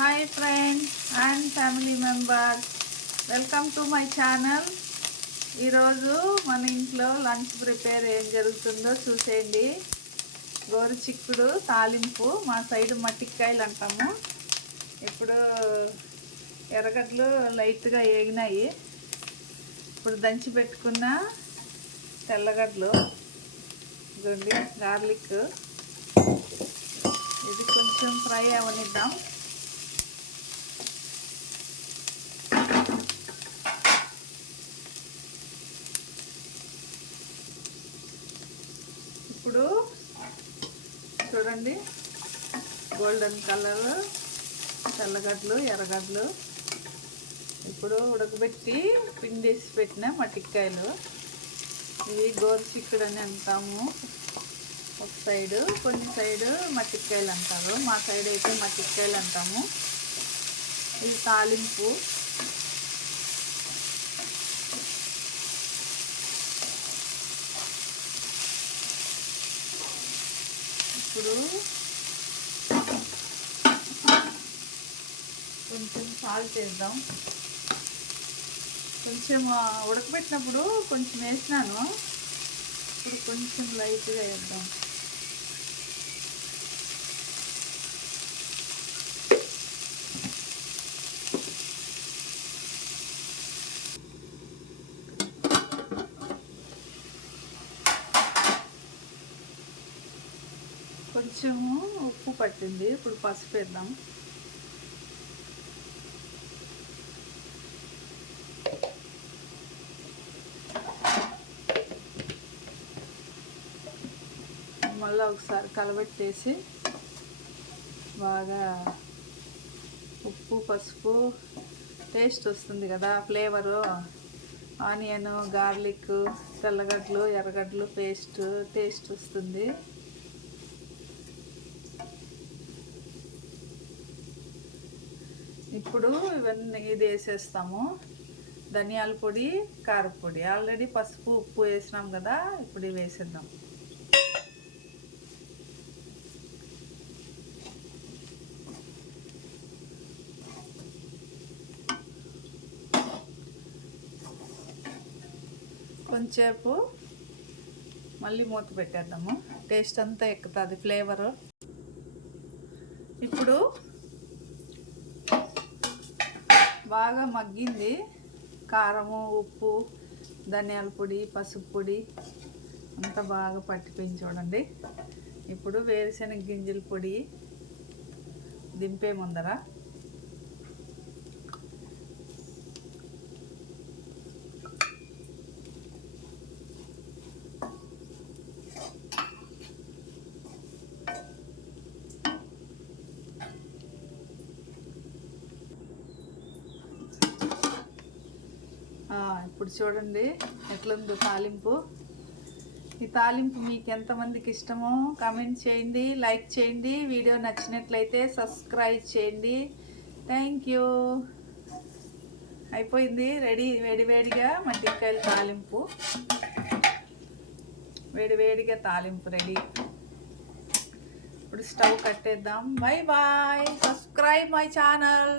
Hi friends and family members, welcome to my channel. ఈరోజు మన ఇంట్లో లంచ్ ప్రిపేర్ ఏం జరుగుతుందో చూసేయండి. గోరుచిక్కుడు తాలింపు, మా సైడు మట్టికాయలు అంటాము. ఇప్పుడు ఎర్రగడ్డలు లైట్గా ఏగినాయి. ఇప్పుడు దంచి పెట్టుకున్న తెల్లగడ్డలు, ఇదిగోండి గార్లిక్, ఇది కొంచెం ఫ్రై అవనిద్దాం. ఇప్పుడు చూడండి, గోల్డెన్ కలర్ తెల్లగడ్డలు, ఎర్రగడ్డలు, ఇప్పుడు ఉడకబెట్టి పిండేసి పెట్టిన మట్టికాయలు. ఇవి గోరుచిక్కుడు అని అంటాము ఒక సైడు, కొన్ని సైడు మట్టికాయలు అంటారు. మా సైడ్ అయితే మట్టికాయలు అంటాము. ఇది తాలింపు. ఇప్పుడు కొంచెం సాల్ట్ వేద్దాం. కొంచెం ఉడకబెట్టినప్పుడు కొంచెం వేసినాను, ఇప్పుడు కొంచెం లైట్గా వేద్దాం. కొంచెము ఉప్పు పట్టింది, ఇప్పుడు పసుపు వేద్దాం. మళ్ళీ ఒకసారి కలబెట్టేసి బాగా ఉప్పు పసుపు టేస్ట్ వస్తుంది కదా, ఫ్లేవరు. ఆనియన్, గార్లిక్, తెల్లగడ్డలు, ఎర్రగడ్డలు టేస్ట్ వస్తుంది. ఇప్పుడు ఇవన్నీ ఇది వేసేస్తాము. ధనియాల పొడి, కారపొడి, ఆల్రెడీ పసుపు ఉప్పు వేసినాం కదా, ఇప్పుడు ఇవి వేసేద్దాం. కొంచెంసేపు మళ్ళీ మూత పెట్టేద్దాము, టేస్ట్ అంతా ఎక్కుతుంది, ఫ్లేవరు. ఇప్పుడు బాగా మగ్గింది. కారము, ఉప్పు, ధనియాల పొడి, పసుపు పొడి అంతా బాగా పట్టిపోయింది చూడండి. ఇప్పుడు వేరుశనగ గింజల పొడి దింపే ముందర ఇప్పుడు చూడండి ఎట్లుందో తాలింపు. ఈ తాలింపు మీకు ఎంతమందికి ఇష్టమో కామెంట్ చేయండి, లైక్ చేయండి. వీడియో నచ్చినట్లయితే సబ్స్క్రైబ్ చేయండి. Thank you. అయిపోయింది, రెడీ. వేడివేడిగా మట్టికాయల తాలింపు, వేడివేడిగా తాలింపు రెడీ. ఇప్పుడు స్టవ్ కట్టేద్దాం. Bye bye. Subscribe my channel.